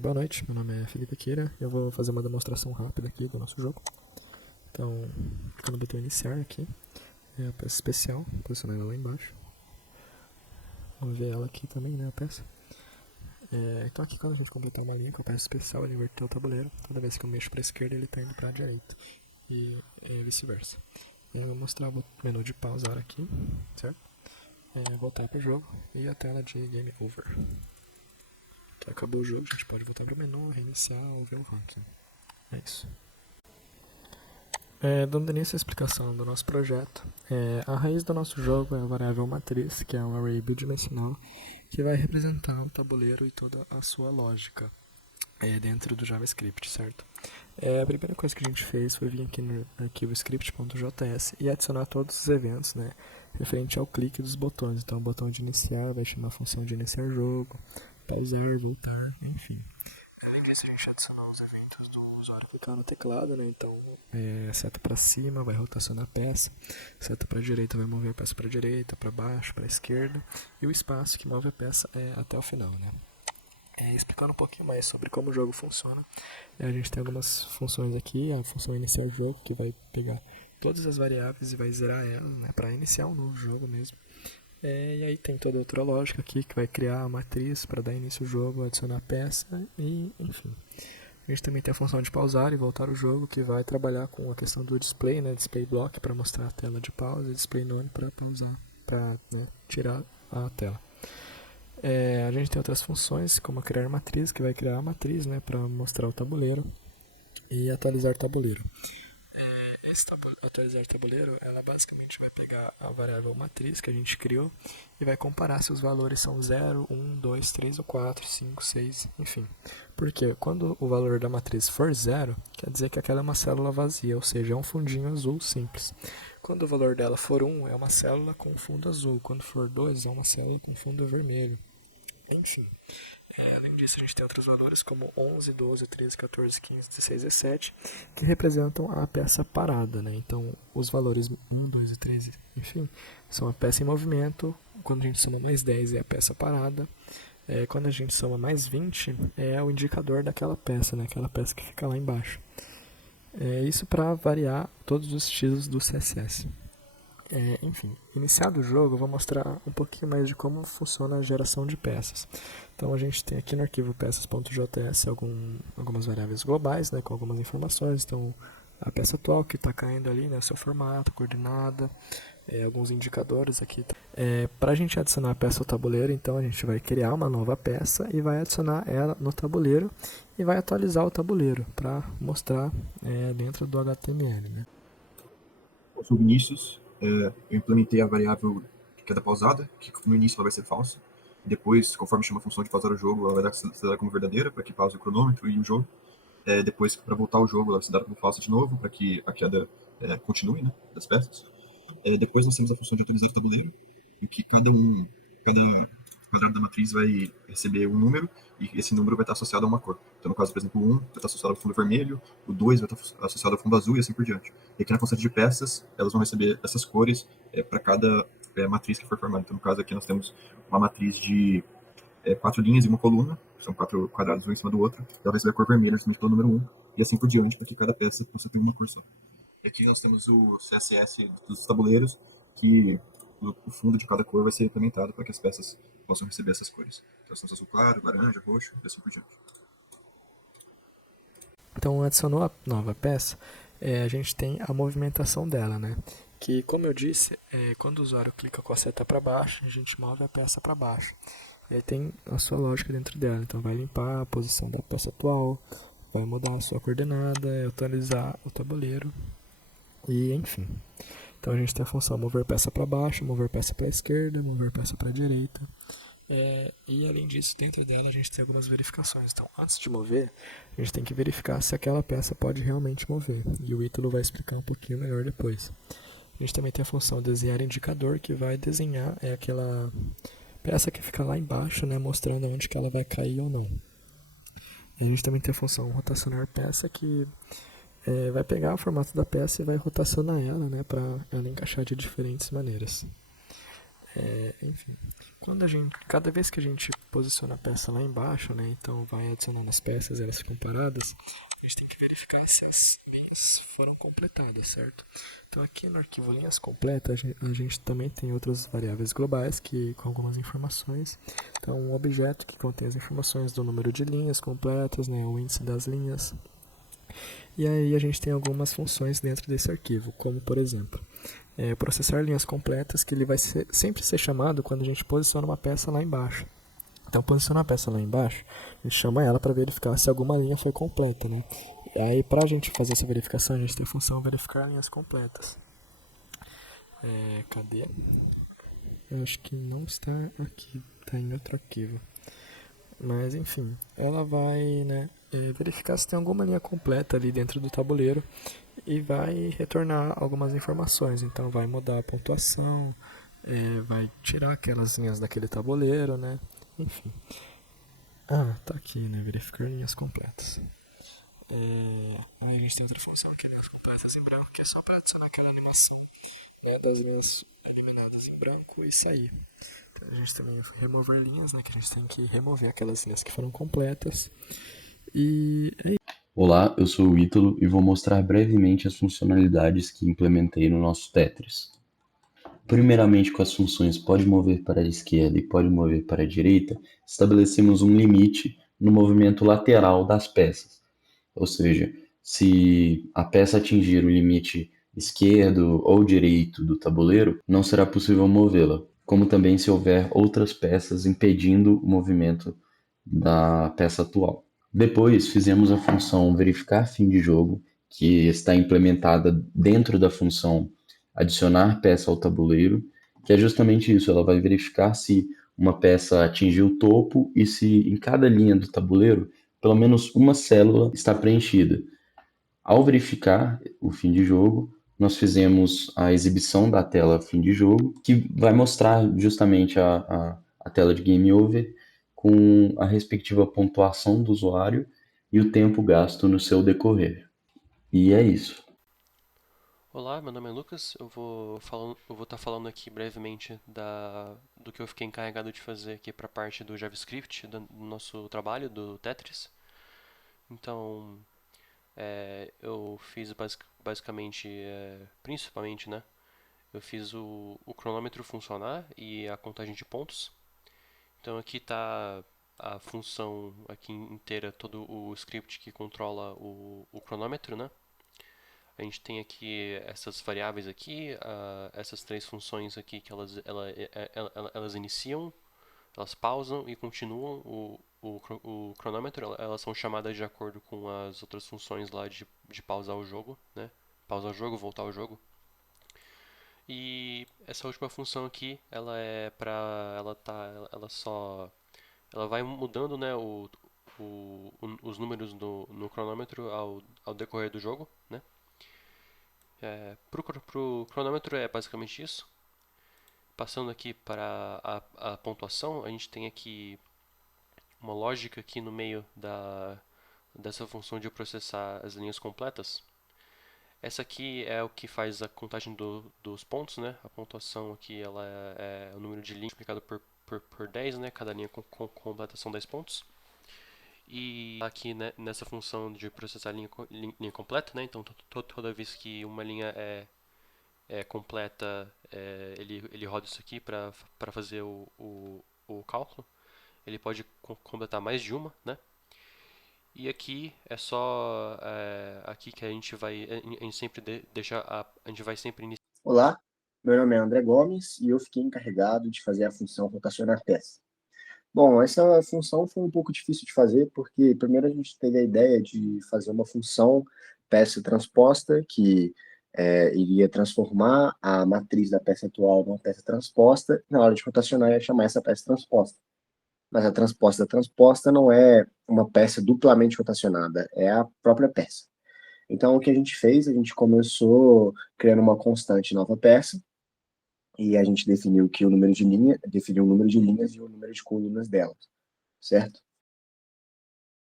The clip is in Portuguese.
Boa noite, meu nome é Felipe Queira e eu vou fazer uma demonstração rápida aqui do nosso jogo. Então, clica no botão iniciar aqui, é a peça especial, posicionar ela lá embaixo. Vamos ver ela aqui também, né, a peça. Então aqui quando a gente completar uma linha com a peça especial, ele inverter o tabuleiro, toda vez que eu mexo para a esquerda ele está indo para a direita e vice-versa. Eu vou mostrar o menu de pausar aqui, certo? Voltar para o jogo e a tela de Game Over. Que acabou o jogo, a gente pode voltar para o menu, reiniciar ou ver o ranking. É isso. Dando início à explicação do nosso projeto, a raiz do nosso jogo é a variável matriz, que é um array bidimensional, que vai representar o tabuleiro e toda a sua lógica dentro do JavaScript, certo? A primeira coisa que a gente fez foi vir aqui no arquivo script.js e adicionar todos os eventos, né, referente ao clique dos botões. Então, o botão de iniciar vai chamar a função de iniciar jogo, pausar, voltar, enfim. Além disso, a gente adicionou os eventos do usuário clicar no teclado, né? Então, seta para cima vai rotacionar a peça, seta para a direita vai mover a peça para a direita, para baixo, para a esquerda, e o espaço que move a peça até o final, né? Explicando um pouquinho mais sobre como o jogo funciona, a gente tem algumas funções aqui, a função iniciar jogo, que vai pegar todas as variáveis e vai zerar elas, né, para iniciar um novo jogo mesmo. E aí tem toda outra lógica aqui, que vai criar a matriz para dar início ao jogo, adicionar a peça, e enfim. A gente também tem a função de pausar e voltar o jogo, que vai trabalhar com a questão do display, né, display block para mostrar a tela de pausa, e display none para pausar, para tirar a tela. A gente tem outras funções, como criar matriz, que vai criar a matriz, né, para mostrar o tabuleiro, e atualizar tabuleiro. Atualizar tabuleiro, ela basicamente vai pegar a variável matriz que a gente criou e vai comparar se os valores são 0, 1, 2, 3 ou 4, 5, 6, enfim. Porque quando o valor da matriz for 0, quer dizer que aquela é uma célula vazia, ou seja, é um fundinho azul simples. Quando o valor dela for 1, é uma célula com fundo azul. Quando for 2, é uma célula com fundo vermelho. Enfim. Além disso, a gente tem outros valores como 11, 12, 13, 14, 15, 16, 17, que representam a peça parada, né? Então, os valores 1, 2 e 13, enfim, são a peça em movimento. Quando a gente soma mais 10 é a peça parada. Quando a gente soma mais 20 é o indicador daquela peça, né? Aquela peça que fica lá embaixo. Isso para variar todos os estilos do CSS. Enfim, iniciado o jogo, eu vou mostrar um pouquinho mais de como funciona a geração de peças. Então a gente tem aqui no arquivo peças.js algumas variáveis globais, né, com algumas informações. Então a peça atual que está caindo ali, né, seu formato, coordenada, alguns indicadores aqui. Para a gente adicionar a peça ao tabuleiro, então a gente vai criar uma nova peça e vai adicionar ela no tabuleiro e vai atualizar o tabuleiro para mostrar dentro do HTML, né? Eu sou o Vinícius, eu implementei a variável que é da pausada, que no início ela vai ser falsa, e depois, conforme chama a função de pausar o jogo, ela vai ser dada como verdadeira, para que pause o cronômetro e o jogo. Depois, para voltar o jogo, ela vai ser dada como falsa de novo, para que a queda continue, né, das peças. Depois nós temos a função de atualizar o tabuleiro, em que cada quadrado da matriz vai receber um número, e esse número vai estar associado a uma cor. Então, no caso, por exemplo, o 1 vai estar associado ao fundo vermelho, o 2 vai estar associado ao fundo azul e assim por diante. E aqui na função de peças, elas vão receber essas cores para cada matriz que for formada. Então, no caso aqui, nós temos uma matriz de 4 linhas e uma coluna, são 4 quadrados um em cima do outro, ela vai receber a cor vermelha justamente pelo número 1, e assim por diante, para que cada peça possa ter uma cor só. E aqui nós temos o CSS dos tabuleiros, que o fundo de cada cor vai ser implementado para que as peças possam receber essas cores. Então nós temos azul claro, laranja, roxo e assim por diante. Então, adicionou a nova peça, a gente tem a movimentação dela, né? Que, como eu disse, quando o usuário clica com a seta para baixo, a gente move a peça para baixo. E aí tem a sua lógica dentro dela. Então, vai limpar a posição da peça atual, vai mudar a sua coordenada, atualizar o tabuleiro e enfim. Então, a gente tem a função mover peça para baixo, mover peça para a esquerda, mover peça para a direita. E além disso, dentro dela a gente tem algumas verificações. Então, antes de mover, a gente tem que verificar se aquela peça pode realmente mover. E o Ítalo vai explicar um pouquinho melhor depois. A gente também tem a função desenhar indicador, que vai desenhar aquela peça que fica lá embaixo, né, mostrando onde que ela vai cair ou não. A gente também tem a função rotacionar peça, que vai pegar o formato da peça e vai rotacionar ela, né, para ela encaixar de diferentes maneiras. Enfim, cada vez que a gente posiciona a peça lá embaixo, né, então vai adicionando as peças, elas ficam paradas, a gente tem que verificar se as linhas foram completadas, certo? Então aqui no arquivo linhas completas, a gente também tem outras variáveis globais com algumas informações. Então um objeto que contém as informações do número de linhas completas, né, o índice das linhas. E aí a gente tem algumas funções dentro desse arquivo, como por exemplo, processar linhas completas, que ele vai sempre ser chamado quando a gente posiciona uma peça lá embaixo. Então, posicionar a peça lá embaixo, a gente chama ela para verificar se alguma linha foi completa, né? E aí, para a gente fazer essa verificação, a gente tem a função verificar linhas completas. Cadê? Eu acho que não está aqui, está em outro arquivo. Mas, enfim, ela vai, né, verificar se tem alguma linha completa ali dentro do tabuleiro e vai retornar algumas informações. Então, vai mudar a pontuação, vai tirar aquelas linhas daquele tabuleiro, né? Enfim. Tá aqui, né? Verificar linhas completas. Aí a gente tem outra função que é linhas completas em branco, que é só para adicionar aquela animação, né, das linhas eliminadas em branco e sair. Então a gente também remover linhas, né? Que a gente tem que remover aquelas linhas que foram completas. E Olá, eu sou o Ítalo e vou mostrar brevemente as funcionalidades que implementei no nosso Tetris. Primeiramente, com as funções pode mover para a esquerda e pode mover para a direita, estabelecemos um limite no movimento lateral das peças. Ou seja, se a peça atingir o limite esquerdo ou direito do tabuleiro, não será possível movê-la, como também se houver outras peças impedindo o movimento da peça atual. Depois fizemos a função verificar fim de jogo, que está implementada dentro da função adicionar peça ao tabuleiro, que é justamente isso, ela vai verificar se uma peça atingiu o topo e se em cada linha do tabuleiro pelo menos uma célula está preenchida. Ao verificar o fim de jogo, nós fizemos a exibição da tela fim de jogo, que vai mostrar justamente a tela de Game Over com a respectiva pontuação do usuário e o tempo gasto no seu decorrer. E é isso. Olá, meu nome é Lucas. Eu vou estar falando aqui brevemente do que eu fiquei encarregado de fazer aqui para a parte do JavaScript do nosso trabalho do Tetris. Então, eu fiz basicamente, principalmente, né? Eu fiz o cronômetro funcionar e a contagem de pontos. Então aqui está a função aqui inteira, todo o script que controla o cronômetro, né? A gente tem aqui essas variáveis aqui, essas três funções aqui que elas iniciam, elas pausam e continuam o cronômetro. Elas são chamadas de acordo com as outras funções lá de pausar o jogo, né? Pausar o jogo, voltar ao jogo. E essa última função aqui, ela é para, ela vai mudando, né, os números no cronômetro ao decorrer do jogo, né? Pro cronômetro é basicamente isso. Passando aqui para a pontuação, a gente tem aqui uma lógica aqui no meio dessa função de processar as linhas completas. Essa aqui é o que faz a contagem dos pontos, né? A pontuação aqui ela é o número de linhas multiplicado por 10, né? Cada linha completa são 10 pontos. E aqui, né, nessa função de processar linha completa, né? Então toda vez que uma linha é completa, ele roda isso aqui para fazer o cálculo. Ele pode completar mais de uma, né? E aqui é só aqui que a gente sempre a gente vai sempre iniciar. Olá, meu nome é André Gomes e eu fiquei encarregado de fazer a função rotacionar peça. Bom, essa função foi um pouco difícil de fazer porque primeiro a gente teve a ideia de fazer uma função peça transposta que iria transformar a matriz da peça atual numa peça transposta e na hora de rotacionar ia chamar essa peça transposta. Mas a transposta não é uma peça duplamente rotacionada, é a própria peça. Então, o que a gente fez? A gente começou criando uma constante nova peça, e a gente definiu que definiu o número de linhas e o número de colunas delas, certo?